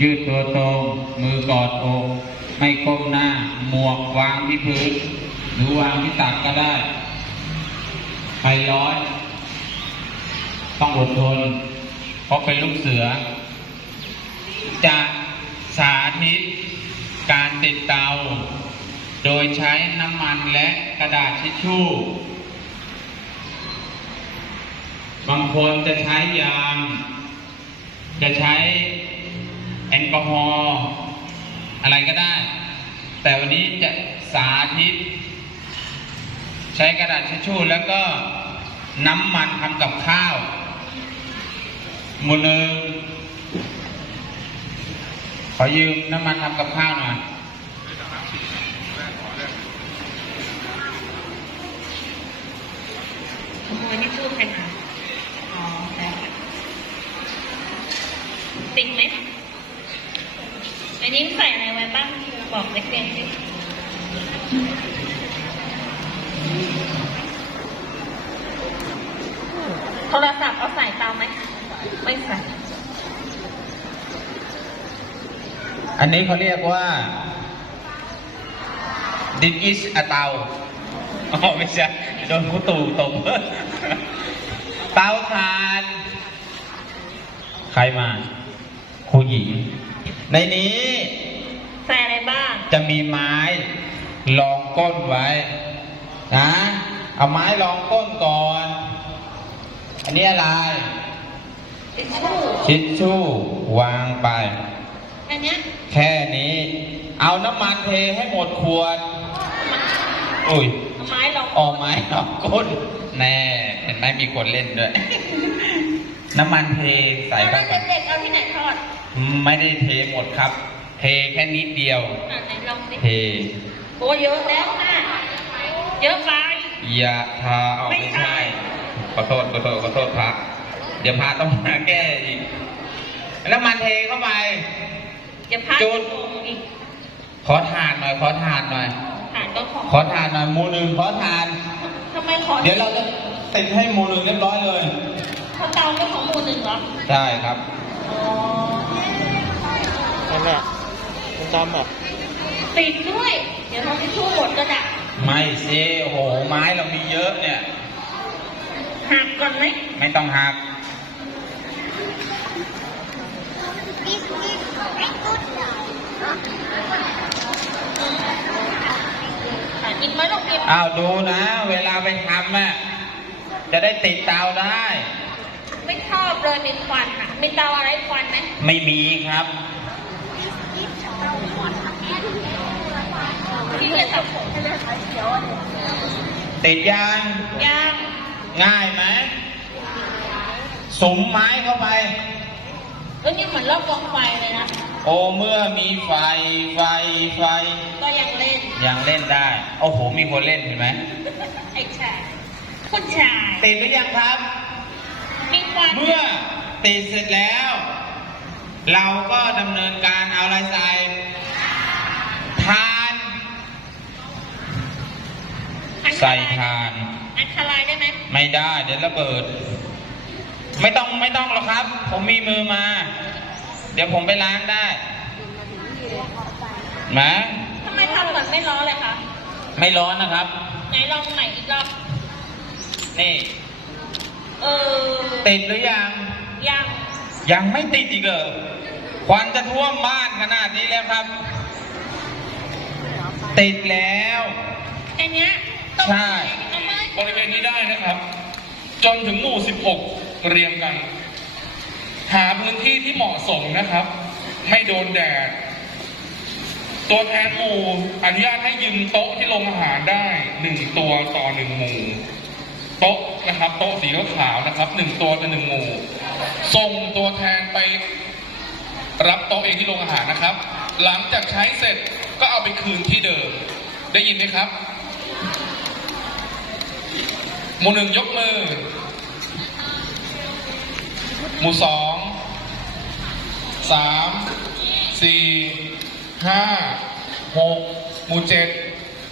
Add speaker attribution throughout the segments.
Speaker 1: ยืดตัวตรง มือกอดอกไม่ก้มหน้า หมวกวางที่พื้น หรือวางที่ตักก็ได้ใครร้อน ต้องอดทน เพราะเป็นลูกเสือ จะสาธิตการติดเตา โดยใช้น้ำมันและกระดาษทิชชู่ บางคนจะใช้ยาง จะใช้ แอลกอฮอล์อะไรก็ได้ แต่วันนี้จะสาธิต ใช้กระดาษทิชชู่แล้วก็น้ำมันทำกับข้าวมือหนึ่งขอยืมน้ำมันทำกับข้าวหน่อย
Speaker 2: ขโมยที่พูดใครมา อ๋อได้ค่ะติงไหม อันนี้ใส่อะไรไว้บ้างบอกเล็กๆสิโทรศัพท์เอาใส่เตาไหม ไม่ใส่
Speaker 1: อันนี้เขาเรียกว่า ดินอิสอะเตาอ๋อไม่ใช่โดนคุตู่ตบเตาถ่าน ใครมาครูหญิง ในนี้
Speaker 2: ใส่อะไรบ้าง
Speaker 1: จะมีไม้รองก้นไว้นะเอาไม้รองก้นก่อน อันนี้อะไร
Speaker 2: ทิชชู่
Speaker 1: ทิชชู่วางไป
Speaker 2: อันเนี้ย
Speaker 1: แค่นี้ เอาน้ำมันเทให้หมดขวด อุ้ย
Speaker 2: เอาไม้ลอง
Speaker 1: ออกไม้ออกก้น แน่ เห็นไหมมีคนเล่นด้วย น้ำมันเทใส่
Speaker 2: ตอน
Speaker 1: เข้า
Speaker 2: นั้น
Speaker 1: ไป
Speaker 2: เด็กๆเอาที่ไหนทอด
Speaker 1: ไม่ได้เทหมดครับ เทแค่นิดเดียว
Speaker 2: อะไหนลองสิ
Speaker 1: เท
Speaker 2: โอ้เยอะแล้วนะเยอะไป
Speaker 1: อย่าทาเอาไม่ใช่ขอโทษขอโทษขอโทษพระเดี๋ยวพระต้องมาแก้อีกแล้วมันเทเข้าไป
Speaker 2: อย่าพลาด
Speaker 1: จุด
Speaker 2: โกงอีก
Speaker 1: ขอทานหน่อยขอทานหน่อย
Speaker 2: ฐานก็ขอ
Speaker 1: ขอทานหน่อยหมูหนึ่งขอทาน
Speaker 2: ทำไมขอ
Speaker 1: เดี๋ยวเราจะติดให้หมูหนึ่งเรียบร้อยเลย
Speaker 2: เขาเตาเจ้าของหมู่หนึ่งเหรอ
Speaker 1: ใช่ครับ
Speaker 2: อ๋อ
Speaker 3: นั่นแหละคุณจำแบบ
Speaker 2: ติดด้วย เดี๋ยวเราไปชู่หมดก็ดับ
Speaker 1: ไม่สิโอ้โห ไม้เรามีเยอะเนี่ย
Speaker 2: หักก่อนไหม
Speaker 1: ไม่ต้องหัก
Speaker 2: หักอีกไหมลองกิน
Speaker 1: อ้าวดูนะ เวลาไปทำอะ จะได้ติดเตาได้
Speaker 2: ไม่ชอบเลยมีควันค่ะมีเตาอะไรควันไหม
Speaker 1: ไม่มีครับ
Speaker 2: ที่จะทำผม
Speaker 1: ติดยาง
Speaker 2: ย่าง
Speaker 1: ง่ายไหมสุมไม้เข้าไป
Speaker 2: เออนี่เหมือนรอบกองไฟเลยนะ
Speaker 1: โอเมื่อมีไฟไฟไฟ
Speaker 2: ก็ยังเล่น
Speaker 1: ยังเล่นได้ โอ้โห มีคนเล่นเห็นไหม
Speaker 2: ไอ้ชายคุณชาย
Speaker 1: ติดหรือยังครับ
Speaker 2: มีควัน
Speaker 1: เมื่อติดเสร็จแล้ว เราก็ดำเนินการเอาอะไรใส่ทานใส่ทาน
Speaker 2: อันคาลายได้ไหม
Speaker 1: ไม่ได้เดี๋ยวระเบิด ไม่ต้องไม่ต้องหรอกครับ ผมมีมือมา เดี๋ยวผมไปล้างได้นะ
Speaker 2: ทำไมทำเหมือนไม่ร้อนเลยคะ
Speaker 1: ไม่ร้อนนะครับ
Speaker 2: ไหนลองใหม่อีกรอบ
Speaker 1: นี่
Speaker 2: เออ
Speaker 1: ติดหรือยัง
Speaker 2: ยัง
Speaker 1: ยังไม่ติดอีกเหรอ ควันจะท่วมบ้านขนาดนี้แล้วครับ ติดแล้ว
Speaker 2: แค่เนี้ยต้อง
Speaker 1: ใช่
Speaker 2: เอามือบ
Speaker 4: ริเวณนี้ได้นะครับ จนถึงหมู่ 16 เรียงกัน หาพื้นที่ที่เหมาะสมนะครับ ไม่โดนแดด ตัวแทนหมู่อนุญาตให้ยืมโต๊ะที่โรงอาหารได้หนึ่งตัวต่อหนึ่งหมู่ โต๊ะนะครับ โต๊ะสีขาวๆนะครับหนึ่งตัวต่อหนึ่งหมู่ ส่งตัวแทนไป รับโต๊ะเองที่โรงอาหารนะครับ หลังจากใช้เสร็จก็เอาไปคืนที่เดิม ได้ยินไหมครับหมู่หนึ่งยกมือ หมู่สองสามสี่ห้าหกหมู่เจ็ด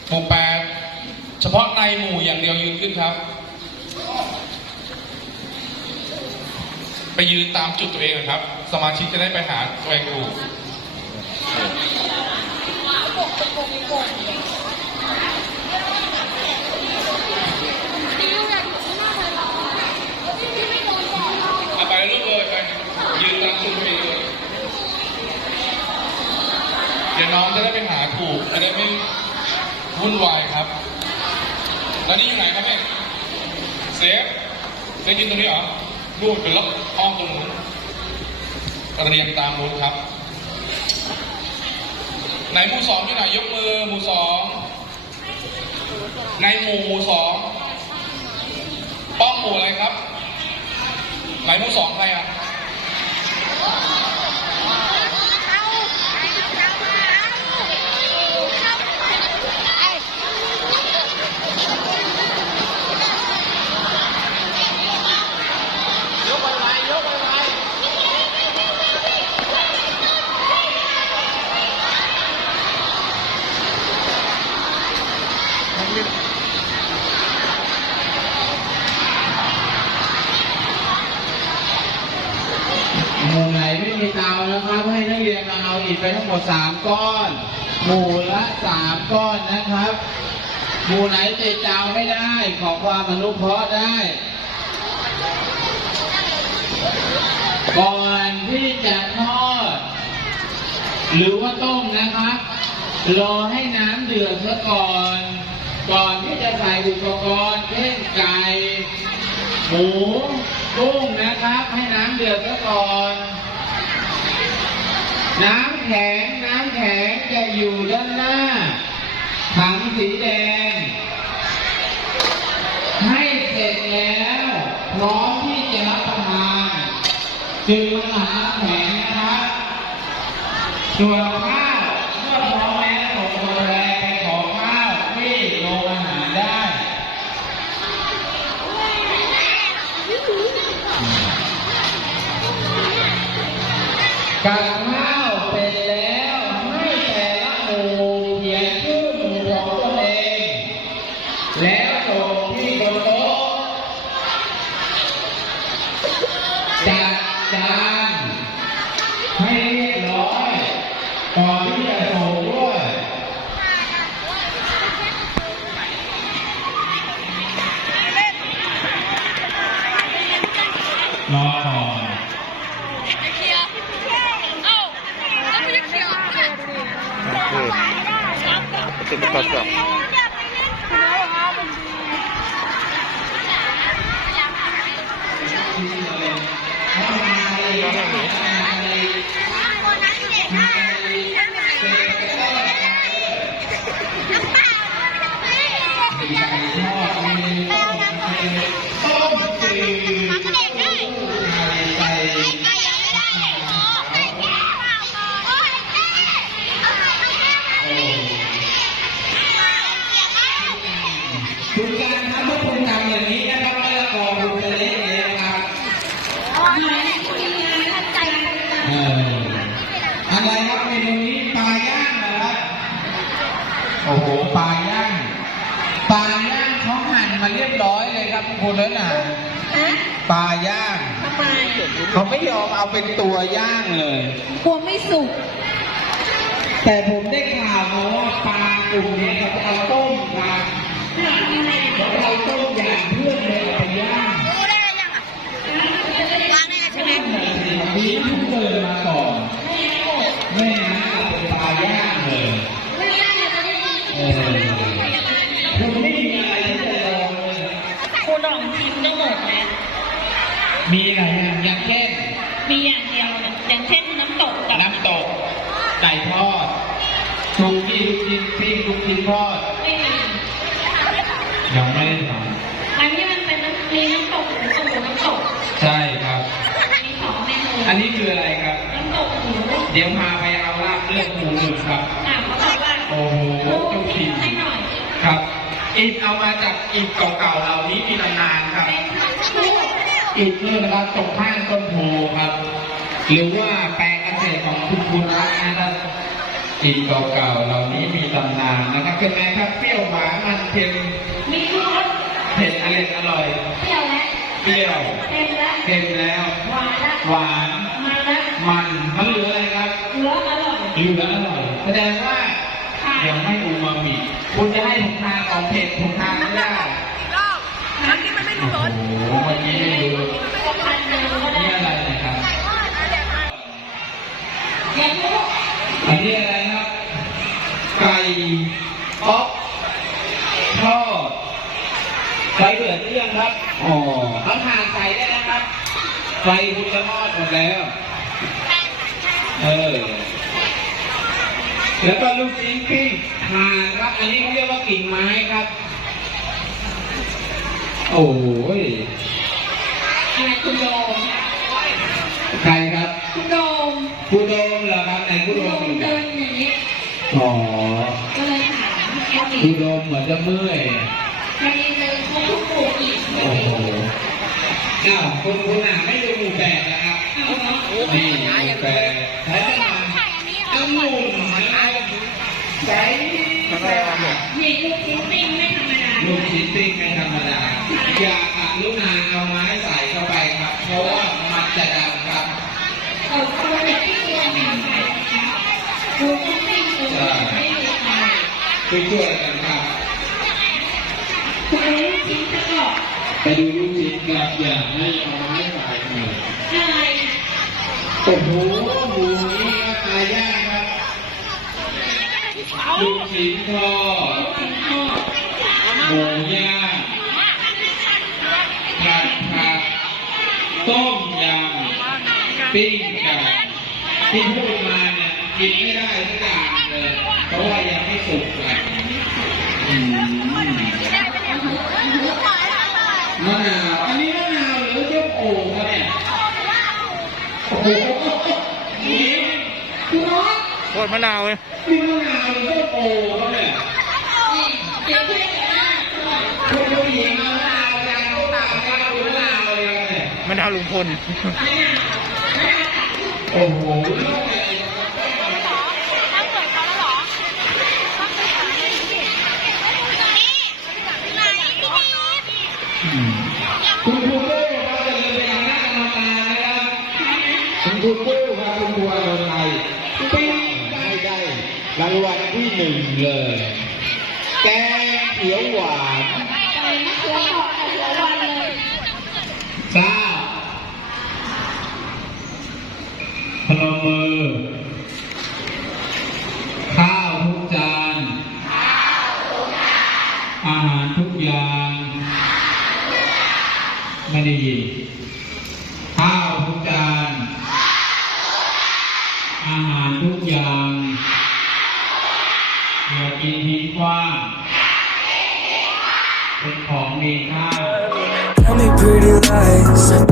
Speaker 4: หมู่แปดเฉพาะในหมู่อย่างเดียวยืนขึ้นครับ ไปยืนตามจุดตัวเองนะครับ สมาชิกจะได้ไปหาตัวเองดูเอาไปลูกเลยไปยืนตามคุณพี่เลยเดี๋ยวน้องจะได้ไปหาถูกจะได้ไม่วุ่นวายครับ แล้วนี่อยู่ไหนครับเนี่ยเซฟเซฟกินตรงนี้เหรอรูดเป็นล็อกห้องตรงนู้น เรียงตามนู้นครับไหนหมู่สองที่ไหนยกมือหมู่สองในหมู่หมู่สองป้องหมู่อะไรครับไหนหมู่สองใครอะ
Speaker 3: ยกไวๆยกไวๆ
Speaker 1: หมู่ไหนไม่มีเตานะครับ ให้นักเรียนมาเอาอิฐ ไปทั้งหมดสามก้อน หมู่ละสามก้อนนะครับ หมู่ไหนติดเตาไม่ได้ ขอความอนุเคราะห์ได้ ก่อนที่จะทอด หรือว่าต้มนะครับ รอให้น้ำเดือดซะก่อน ก่อนที่จะใส่อุปกรณ์เช่นไก่หมูกุ้งนะครับ ให้น้ำเดือดซะก่อน น้ำ แข็ง น้ำแข็งจะอยู่ด้านหน้า ถังสีแดง ให้เสร็จแล้ว พร้อมที่จะรับประทานจึงมาหาน้ำแข็งนะครับส่วน
Speaker 3: ถึง
Speaker 1: โอ้โหปลาย่างปลาย่างเขาหั่นมาเรียบร้อยเลยครับคุณเนื้อหนาปลาย่างเขาไม่ยอมเอาเป็นตัวย่างเลย
Speaker 2: กลัวไม่สุก
Speaker 1: แต่ผมได้ข่าวมาว่าปลากลุ่มนี้เขาจะเอาต้มครับเขาจะเอาต้มอย่างเพื่อนเลยเอาไปย่าง
Speaker 2: รู้ได้ยังอะวางได้ใช่ไหม
Speaker 1: มีทุกเดินมาก่อน มีอะ
Speaker 2: ไร
Speaker 1: อย่างอย่างเช่น
Speaker 2: มีอย่างเดียวเนี่ยอย่างเช่นน้ำตกกับ
Speaker 1: น้ำตก ไก่ทอดสุกี้ลูกชิ้นปิ้งลูกชิ้นทอด
Speaker 2: ไม่มี
Speaker 1: ยังไม่ได้ท
Speaker 2: อันที่มันเป็นน้ำมีน้ำตกหมูตุ๋นน้ำตกำ
Speaker 1: ใช่ครับ
Speaker 2: มีสองเมนู
Speaker 1: อันนี้คืออะไรครับ
Speaker 2: น้ำตกหมู
Speaker 1: เดี๋ยวพาไปเอาลาบเลือดหมูหนึ่งครับ
Speaker 2: อะเขาบอกว่า
Speaker 1: โอ้โหเจ้าถิ่น
Speaker 2: ให้หน่อย
Speaker 1: ครับ อิฐเอามาจากอิฐเก่าๆเหล่านี้มีตำนานครับ
Speaker 2: เป็นน้ำซุป
Speaker 1: อิฐนี่นะครับตกข้างต้นโพครับ หรือว่าแปลงเกษตรของคุณคุณรักนะครับอิฐเก่าๆเหล่านี้มีตำนานนะครับเป็นไงครับเปรี้ยวหวานมันเค็ม
Speaker 2: มีทุกรส
Speaker 1: เผ็ดอร่อยอร่อย
Speaker 2: เปรี้ยวและ
Speaker 1: เปรี้ยว
Speaker 2: เค็มและ
Speaker 1: เค็มแล้ว
Speaker 2: หวานและ
Speaker 1: หวาน
Speaker 2: มันและ
Speaker 1: มันมันเหลืออะไรครับ
Speaker 2: เหลืออร่อย
Speaker 1: เหอยู่แล้วอร่อยแสดงว่ายังไม่อูมามิคุณจะให้ผมทานของเผ็ดผมทานไม่ได้
Speaker 3: รู้รส
Speaker 1: โอ้โหเมื่อกี้ไม่ดูนี่อะไรนะครับอันนี้อะไรครับ ไก่ป๊อกทอดไฟเดือดหรือยังครับ อ๋อเอาถ่านใส่ได้นะครับ ไฟคุณจะมอดหมดแล้ว เออ แล้วก็ลูกชิ้นปิ้งถ่านครับ อันนี้เขาเรียกว่ากิ่งไม้ครับ โอ้ย
Speaker 2: อะไรคุณโดม
Speaker 1: ใครครับ
Speaker 2: คุณโดม
Speaker 1: คุณโดมเหรอครับไหนคุณ
Speaker 2: คุณ
Speaker 1: โด
Speaker 2: โด
Speaker 1: ม
Speaker 2: ม
Speaker 1: อยู่ไหน
Speaker 2: เดินอย่างนี้
Speaker 1: อ๋อ
Speaker 2: ก็เลยถามแอดมิ
Speaker 1: คุณ
Speaker 2: น
Speaker 1: โดมเหมือนจะเมื่อย
Speaker 2: แอดมินเลยเขาทุกปลูกอีก
Speaker 1: โอ้โหอ้าวคุณคุณอะไม่ดูหมูแปดนะครับนี่หมูแปดแล้วจะมาองุ่นนะครับใส่แซ่บ
Speaker 2: นี่ลูกชิ้นปิ้งไม่
Speaker 1: อย่าอนุนาเอาไม้ใส่เข้าไปครับ เพราะว่ามันจะดำครับ
Speaker 2: เออคนเด็กที่เรียนงานไปนะคะลูกชิ้นปิ้งตัวไม่มีใคร
Speaker 1: ช่วยกันครับ
Speaker 2: คุณลูกชิ้นตะกรอบ
Speaker 1: ไปดูลูกชิ้นครับอย่าให้เอาไม้ใส่หน่อย
Speaker 2: อะไรนะ
Speaker 1: โอ้โหหมูนี่ก็ตายยากครับลูกชิ้นทอด
Speaker 2: ชิ้นทอด
Speaker 1: หมูย่าง ต้มยำปิ้งไก่ที่พูดมาเนี่ยกินไม่ได้สักอย่างเลยเพราะว่ายังไม่สุกเลยอืมมะนาวอันนี้มะนาวหรือส้มโอครับเนี่ยโอ้โหนี่
Speaker 2: คุณน้อง
Speaker 3: โคตรมะนาวเลย
Speaker 1: นี่มะนาวหรือส้มโอครับเนี่ย
Speaker 2: นี่
Speaker 1: ย
Speaker 3: มะนาวลุงพล
Speaker 1: โอ้โหโลกใหญ่คุณครูปู้ครับจะเดินไปหาหน้ากรรมการนะครับคุณครูปู้ครับคุณครูอารไทยปิ้งได้ได้รางวัลที่หนึ่งเลยแกงเขียวหวาน
Speaker 2: ไปมะเขือเปราะกับหัววั นเลย
Speaker 1: จ้าพนมมือ ข้าวทุกจาน อาหารทุกอย่าง ไม่ได้ยิน ข้าวทุกจาน อาหารทุกอย่างอย่ากินทิ้งกว้างเป็นของมีค่า
Speaker 5: Tell me pretty lies,